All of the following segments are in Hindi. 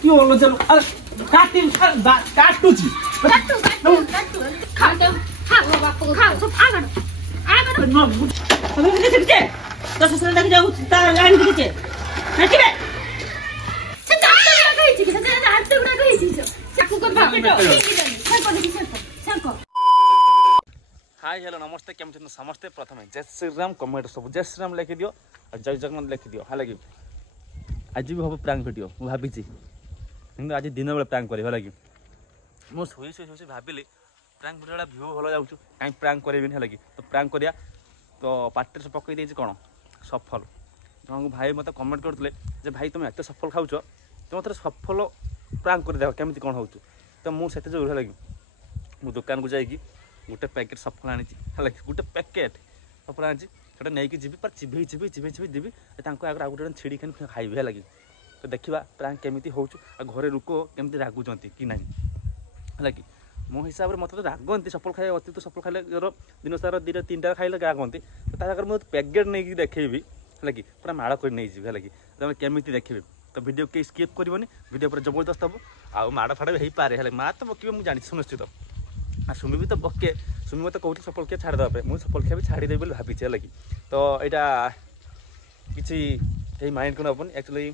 কি হলো চলো আরে কাটি কাটুছি কাটু খাও খাও বাপু খাও সব আগাড় আগাড় না তুমি দেখতে তো সসরা দেখে যাও তার লাইন দিকে নাকি সে দাঁত লাগাইছি কি সে দাঁত লাগাইছি চাকু কর বাপু ছাড় দেখি ছাড় हाय हेलो नमस्ते केमती समस्ते प्रथम जय श्री राम कमेंट सब जय श्री राम लिखि दियो और जय जगन्नाथ लिखि दियो है लगी आज भी हम प्रांक भिडियो मु भाभी कि आज दिन बेले प्रांक करी है लगी मु सोई भाविली प्रांक भिडियो भ्यू भल जाऊँ कहीं प्रांक करें है लगी तो प्रांक करिया तो पार्टी से पकई देछि कौन सफल जन भाई मत कमेंट करते भाई तुम एत सफल खाऊ तुम थे सफल प्रांक कर देख केमी कौन हो तो मुझे जो है लगी मु दुकान को जाइए गोटे पैकेट सफल आनी गोटे पैकेट सफल आनी से नहीं जी पर चिभे देवी आगे गोटे छिड़ी खानी खाइबे लगी तो देखा प्रांक केमी हो घरे लोक केमी रागुंट कि ना है कि मो हिसाब से मतलब रागती सफल खाए अति सफल खाइले दिन सारा दिन 3टा खाइले रागती तो ताकि मुझे पैकेट नहीं देखेबी है कि पूरा माड़ कर नहीं जी है कि तुम केमी देखिए तो वीडियो कहीं स्किप करनी वीडियो पूरा जबरदस्त हम आ माड़ फाड़ भी हो पारे माँ तो पकड़ मुझे जानी सुनिश्चित आ सुमी भी तो पके सुमी मत कौटी सफल खिया छाड़देवा मुझे सफल खिया भी छाड़देवी भाई लगी तो यहाँ किसी माइंड को नबन एक्चुअली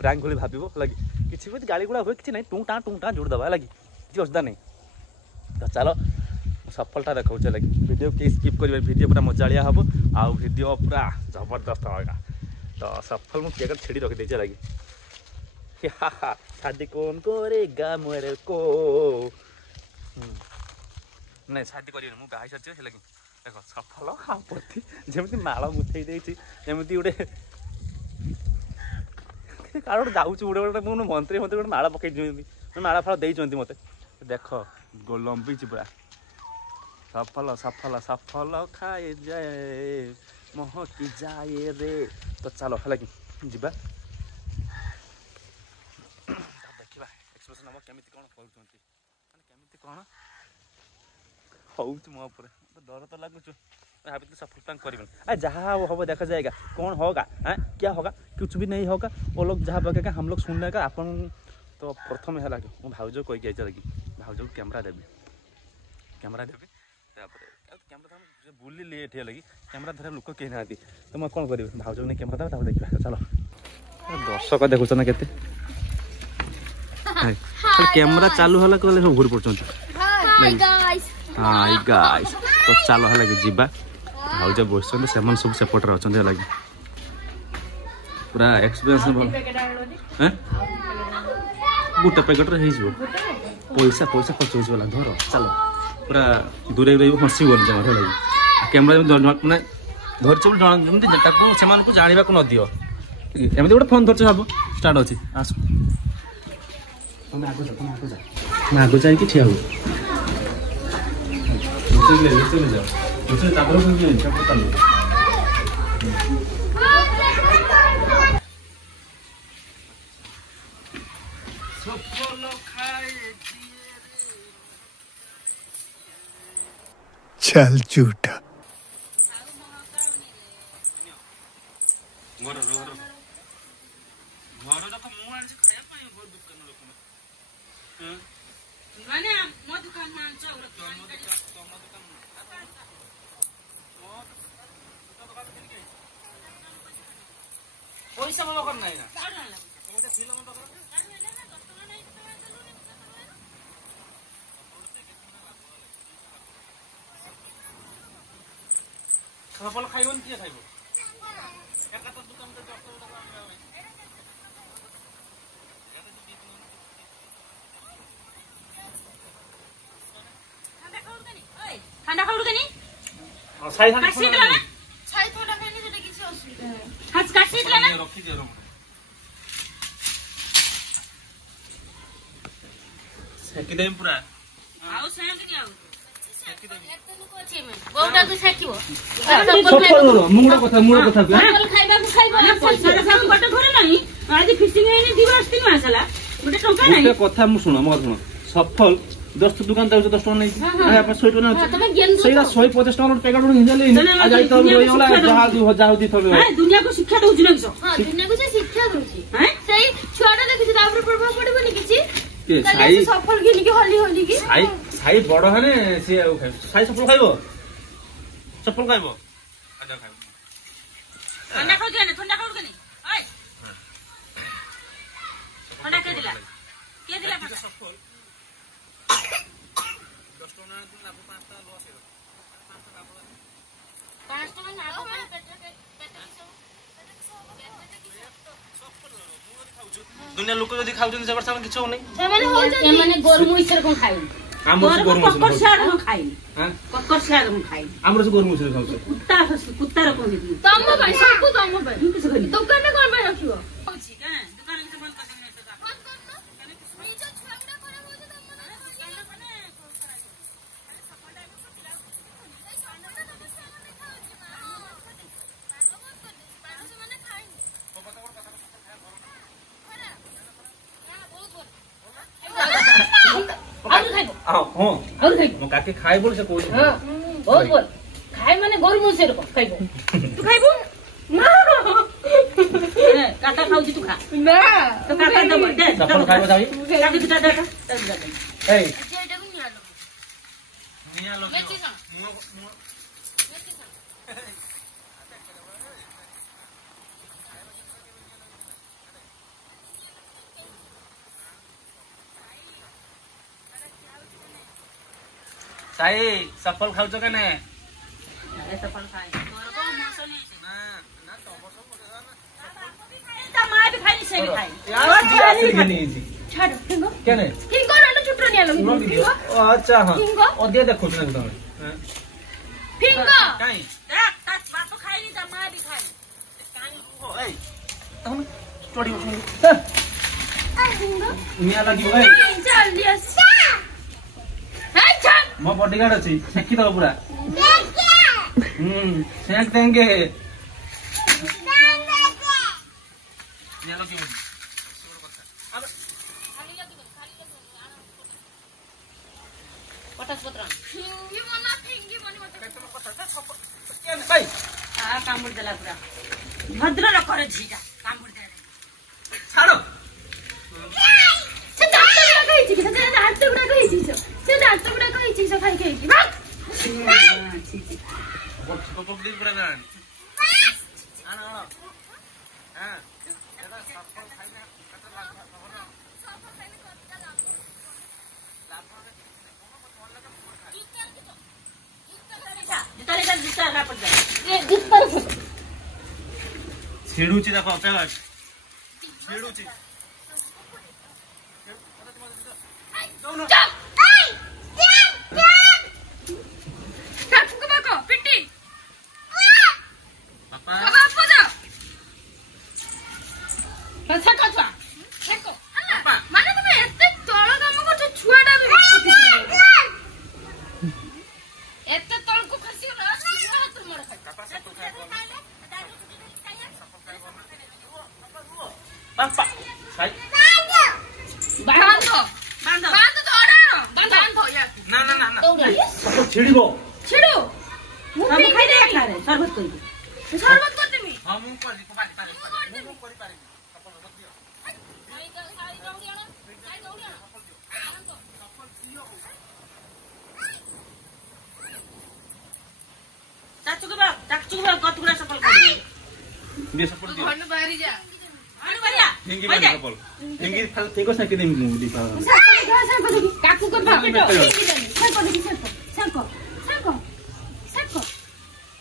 प्रांक बोली भाव लगी किसी भी गाड़ी गुड़ा हुए कि नहीं टूं टाँ जोड़देवा लगी किसी असुविधा नहीं तो चलो सफलता देखा लगी वीडियो कहीं स्किप कर वीडियो पूरा मजालिया हम आ वीडियो पूरा जबरदस्त होगा तो सफल मुझे पैकेट छिड़ी रखी लगी शादी कौन करेगा मेरे को नहीं शादी कर बाहर सारी लगी देख सफल खापति जमी माड़ मुठे जमी गोटे कार जाऊँ गोटे गोटे मंत्री मत गोटे माड़ पकई माड़ फाड़ देते मत देख लंबी पूरा सफल सफल सफल खाए जाए महकी जाए रे तो चलो है लगी जा देखा एक्सप्रेशन हम केमी कौन करमी कौन हो मो डर तो लगुच भाभी सफल प्रांक करेंगे जहाँ होगा देखा जाएगा कौन होगा क्या होगा कुछ भी नहीं होगा वो लोग जहाँ बगेगा हम लोग सुनने का अपन तो प्रथम है लगे मो भाज कहीकि आई लगी भाज को कैमरा देवी कैमरा बुलिली ये लगी कैमरा धर लोक कहीं ना तो मैं कौन करी भाज नहीं कैमरा देव देखा चलो दर्शक देखुच ना के कैमरा चालू है कहले सब घूरी पड़ते हाय गाइस तो चलो है लगे जीवा भाज बस सब सेपटे अच्छा लगे पूरा एक्सपीरियंस भल गोटे पैकेट पैसा पैसा खर्च होगा धर चलो पूरा दूरे रही हसी गल जमा लगे कैमरा मैंने धरती से जानवा न दियो एमती गोटे फोन धरच भाव स्टार्ट अच्छी आस आग जाकि ठिया हो चल झूठा पैसा मन करना सफल खाइबन किए खाइब दुकान ठंडा खाऊ कनी साई खाई छाई थोड़ा खानी सेटा किसी असुविधा है हाथ काटी दिला ना रखी दियो रे सेकी देम पूरा आउ सेंक नि आउ सेकी देम एत लोक अछि में बहुटा तू सेकिबो मुंडा कथा सफल खाइबा को खाइबो ना पैसा सब बट घरे नहीं आज फिशिंग एनी दिवस 3 मास हला गोटे टंका नहीं गोटे कथा मु सुनो मत सुनो सफल 10 दुकान जाऊ 10 टका नहीं आप 100 टका नहीं सेला 150 टका पैकेट हिंजले आ जाई तो रोई होला जहां 2000 दी थबे हां दुनिया को शिक्षा दउची ना किसो हां दुनिया को से शिक्षा दउची हैं सही छुआटा देखि तापर प्रभाव पड़बो के साई सफल घिनी के होली की साई बड़ हेने से साई सफल खाइबो सफल खाइबो आजा खाइबो ठंडा खाऊ के ठंडा खाऊ के नहीं ओए ठंडा के दिला सफल 10 टका दिन लाभ 5 टका लॉस है 5 टका लाभ दुनिया लोक जदी खाउछन जबर सामान किछो नै ସେମାନେ ହଉଛନ୍ତି एमाने गोरमु इछर कोन खाइ हमर से गोरमु पक्कर साड हम खाइ हां पक्कर साड हम खाइ हमर से गोरमु से खाउछ कुत्ता र कोन दी ତମ ପାଇଁ ସବୁ ତମ ପାଇଁ किछ गनि ଦୋକାନରେ କଣ ପାଇଁ ରଖିବ होछि का दुकान के बंद कर देने से ବନ୍ଦ କର ତ ନିଜ ଛୁଆଟା ଖରାପ ହଉଛି ତମ और खाइ मो काके खाइ बोल से कोइ हां बहुत बोल खाइ माने गोरमु से रो खाइबो तू खाइबो ना काटा खाउ तू खा ନା तो काटा दब दे सफल खाइबो जाई काटी तू दे ए ଏଟାକୁ ନିଆ लो निया लो साई सफल खाउछ के ने अरे सफल खाइ तोर को मौसम नहीं ना ना तो ता मां भी खाइ से भी खाइ यार जी गनी जी ଛାଡ ଠିଙ୍ଗ केने ଠିଙ୍ଗ ନହେଲେ ଛୁଟର ନିଆ लो सुनो वीडियो अच्छा हां ठिंग ओदे देखो छ ना तमे ଠିଙ୍ଗ काई देख ता बाप खाइ ता मां भी खाइ कानी हो ए तहन स्टोरी सुन ଠିଙ୍ଗ निया लगी ओए जल्दी आस हाय छाड़ मो बॉडीगार्ड अछि सेकी दो पूरा सेक देंगे निया लगी बोली पटास पत्र फिंगी मना फिंगी मनी मत भाई आ कामुड़ देला पूरा भद्र र करे झीटा कामुड़ दे छाड़ो से दांत गुड़ा कहिछि कि से दांत गुड़ा कहिछि से दांत गुड़ा कहिछि से खाइ खाइ कि भाग पब्लिक पूरा ना आना हां एदा सफल खाइना कत लाख खबर ना सफल खाइले कत लाख लाभ जुता रा पड़ जाए ये जितना छेडुची देखो पेवाच छेडुची पापा साई ना ना ना ना सब छेडिबो छिड़ो सब खाइ दे खारे शरबत कोइ शरबत कर देमी हां मु कर दी पानी पानी मु करि पानी सफल रख दियो चाचू के बाप कत गुड़ा सफल खाइ दे सफल दियो घन बाहरी जा अनु बरिया हिंगी माने सफल हिंगी फाल तेको साके देम मु दी पा काकू कर भाग बेटो सरको देखि सरको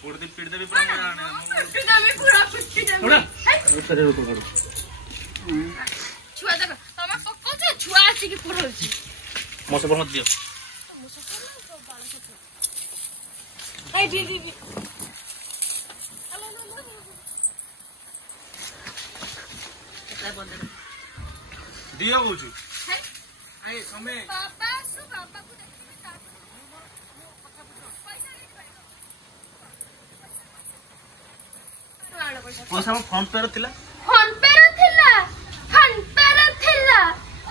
पोड़ दे पीड़ दे भी पूरा आने पिटा में पूरा पिटी दे थोड़ा सरे रुको करो छुआ देख तमा पक्को छ छुआ आसी कि पूरा होची मो सफल मत दियो आई दी दियो बोलछु आई समय पापा को देखिबे ता पैसा हम फोन पे रे थिला फोन पे थिला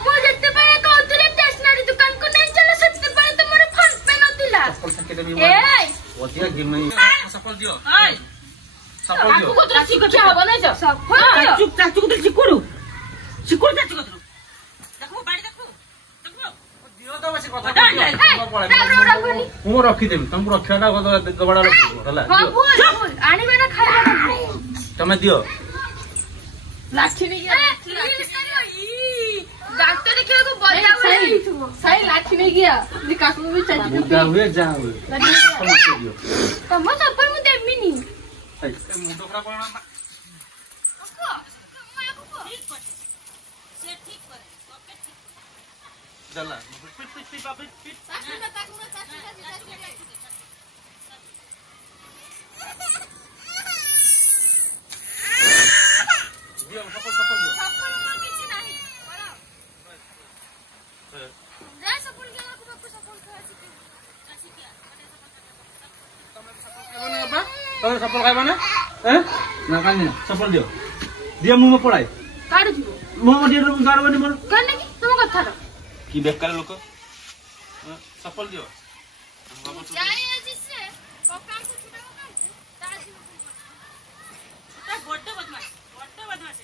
मो जत्ते बळे कहतले स्टेशनरी दुकान को नहीं चला सकते बळे तो मोर फोन पे नथिला सफल साके देबी ए ओतिया गेम नहीं सफल दियो ओइ सफल दियो काकू को तो सिकछ हबो नै छ सफल चाचू को तो सिकुडु चाचू को तो देखो बाड़ी देखो ପଳା ରାଗନି ମୁଁ ରଖିଦେବି ତମକୁ ରଖିବାଟା ଦବାଟା ରଖିବ ହେଲା ହଁ ଭୁଲ ଆଣିବାଟା ଖାଇବାଟା ତମେ ଦିଅ ଲାଠି ନେଇକି ଦାନ୍ତ ଦେଖିବାକୁ ବଢିଆ ବଢିଆ ହେଇଥିବ ସାଇ ଲାଠି ନେଇକି ଆ କାକୁ ବି ଚାଲି ବୁଦା ହୁଏ ଯାହା ହୁଏ ସମସ୍ତେ ଦିଅ ତମ ଚପଲ ମୁଁ ଦେବିନି ମୁଣ୍ଡ ଖରାପ ହେଲା ଦିଅ ସପୋର୍ଟ ଦିଅ ତମେ ସପୋର୍ଟ ଖାଇବ ନା ନା କାନି ସପୋର୍ଟ ଦିଅ ଦିଅ ମୁଁ ପଳାଏ କାଢୁଥିବ ମୋ ଗାଡବନି ମୋର କାନେ କି ତମ କଥାର କି ବେକାର ଲୋକ ସପୋର୍ଟ ଦିଅ ଯାଇ ଆଜି ସେ ପକାଙ୍କୁ ଛୁଟା ପକାଙ୍କୁ ତା ଯିବ ତା ବଡ ବଦମାସ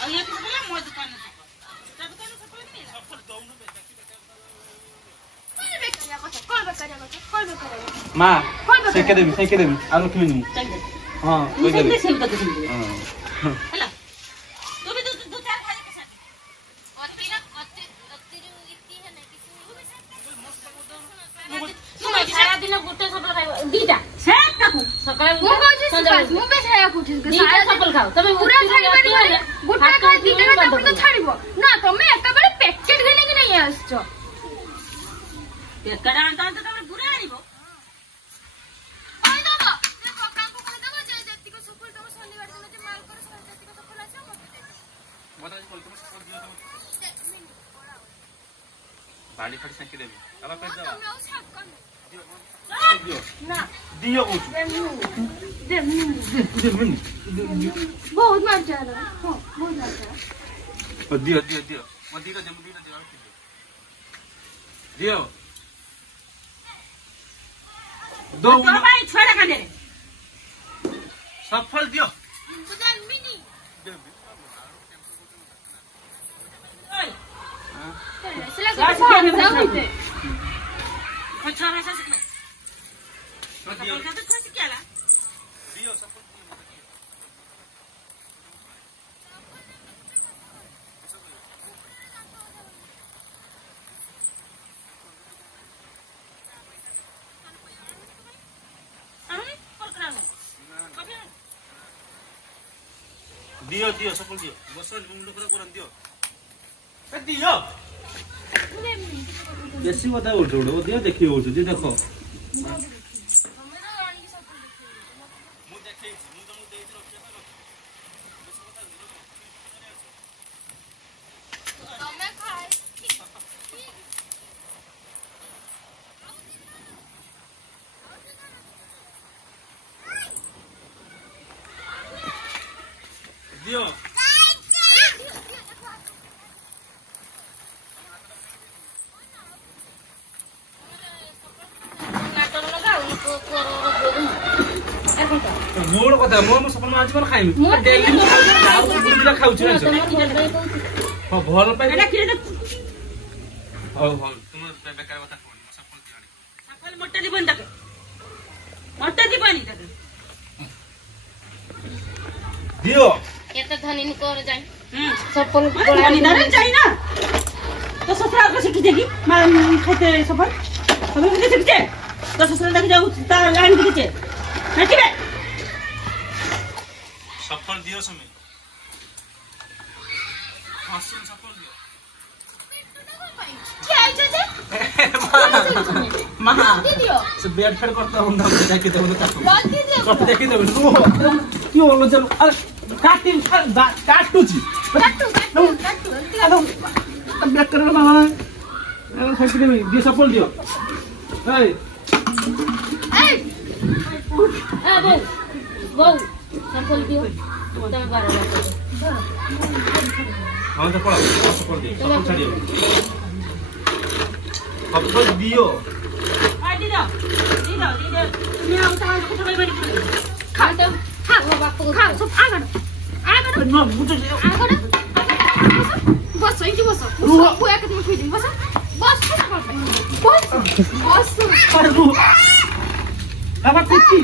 ଆଉ ये किस बोला मोर दुकान में ता दुकान में सफल नहीं सफल दउनु মা সেকে দেবি আর রখিবি নি হ্যাঁ কই দেবি सेव तक सेव হ্যাঁ तू भी दो चार खाली के साथ तू मैं सारा दिन गुटे सफल खाइबो दीटा सेट काकू सकाळ ମୁଁ କହୁଛି ମୁଁ ବି ଖାଇବାକୁ ଉଠିଛି दीटा सफल खाओ तबे ପୁରା ଖାଇବାନି ଗୋଟା ଖାଇ ଦିଟା ତାପରେ ତ ଛାଡିବ ନା ତମେ ଏକାବେଳେ ପ୍ୟାକେଟ କିଣିକି ନେଇ ଆସିଛ एकड़ा आंता तो तमरे बुरा आइबो କହିଦବ ଯେ ପକାଙ୍କୁ କହିଦବ ଯେ ଯେତିକ ସଫଳ ତମ ଶନିବାର ଦିନ ଯେ ମାଲ କର ଯେତିକ ସଫଳ ଆସିବ ମତେ ଦେବେ বতাই কল তুমি সপোর্ট দিও বাড়ি ফাড়ি সেকে দেবি আবার পেট দাও ତମେ ଆଉ ଶାଗ দিও ନା দিও কইছি ବହୁତ ମାଛ ହେଲା ହଁ ବହୁତ ମାଛ দিও ମୋ ଦିଟା ଦେ ଦିଅ दो तो भाई छोड़ा का दे सफल दियो ବୁଝା ମିନି ओए ସେଲା ଯାଉତେ अच्छा वैसा से दियो का तो खुश क्या ला दियो सफल दियो सफल दियो बस मुंड पूरा करन दियो दियो बेसी কথা বলছো ওটা দিও দেখি বলছো যে দেখো ମୁଁ ଦେଖେଇছি ମୁଁ ତମକୁ ଦେଇଛି ରଖିବା ତମେ ଖାଇ दियो मोर কথা मोर सपन आज मन खाइमी डेली खाउ बुढ़ीला खाउछु ना हां भल पाइ एटा किरे हो तुम बेकार কথা कोन सफल दियानी सफल मोटे दिबन तक मोटे दिबनी तक दियो एत धनी नि कर जाय सफल गोलानी धरे जाई ना तो ससुराल को सिखी देगी मां खाते सफल सफल के सिखते तो ससुराल तक जाऊ ता लाइन के हटी बे सफल दियो समय हासिल सफल दियो কি আইছে যে मां দিদিও से बेड फेड करता हूं ना देखि देबो तो জলদি দিও सब देखि देबो কি হলো যে কাটি কাটুছি কাটু আদম ব্যাক করে মামা খাইতে দেবি দিয়ে সফল দিও এই এই आ बो सफल दियो तमे बारे हां तो पड़ा सफल दियो सफल छाड़ियो सफल दियो आ दीदा मैं आउ ता को सबै बड़ी खा खा तो खा खा सब आगड़ ना मुझे आगोड़ा बस यहीं बस सब एक दिन खुई दिन बस बस बस अरे तू बाबा किती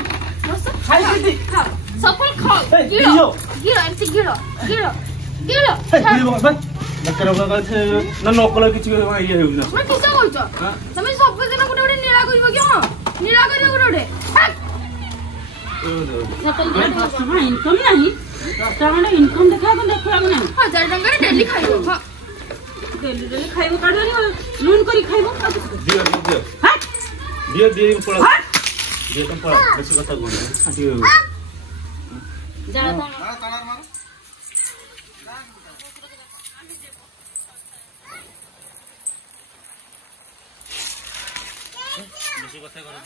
बस खाई किती खा सफल खा गिरो गिरो एमती गिरो गिरो गिरो गिरो बाबा डॉक्टर बाबा से न नकल किछि ये हेउ ना मैं किसा कहतो तमे सब दिन गुटे गुटे नीला करिवो कि हां नीला करिवो गुटे गुटे इनकम नहीं ताମାନେ इनकम देखा नहीं 1000 टଙ୍କା रे डेली खाइबो हां डेली खाइबो काढनी लून करी खाइबो दियो हां दियो पड़ा दियो तुम पड़ा बेसी কথা कोन दियो जा बेसी কথা करो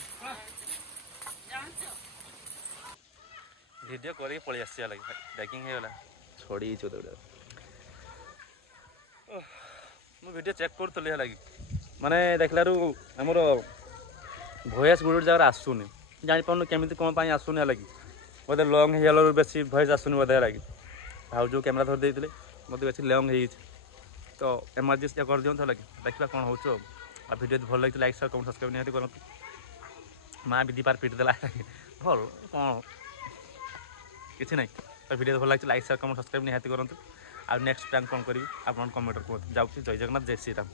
वीडियो करी पळी आसी लगी पैकिंग हे वाला छोड़ी चोद मु वीडियो चेक करतली लगी माने देखलारू हमर वॉइस गुड जगह आसुनी जानि पाउनु केमिति कोन पाई आसुनी लगी बोधे लॉन्ग हेलो बेसी वॉइस आसुनी बोधे लगी भाउ जो कैमरा धर देइतले बोधे बेसी लॉन्ग हेइ तो इमर्जेंसी कर दियौ तो लगी देखबा कोन होचो आ वीडियो भल लगी लाइक शेयर कमेंट सब्सक्राइब नहीं करंतु मां भी दीपार पीट देला भल कोन किसी नहीं तो वीडियो भल लगे लाइक शेयर कमेंट सब्सक्राइब निहाती करूँ आ नेक्स्ट टाइम कौन करी आप कमेंट को जाऊँ जय जगन्नाथ जय श्री राम।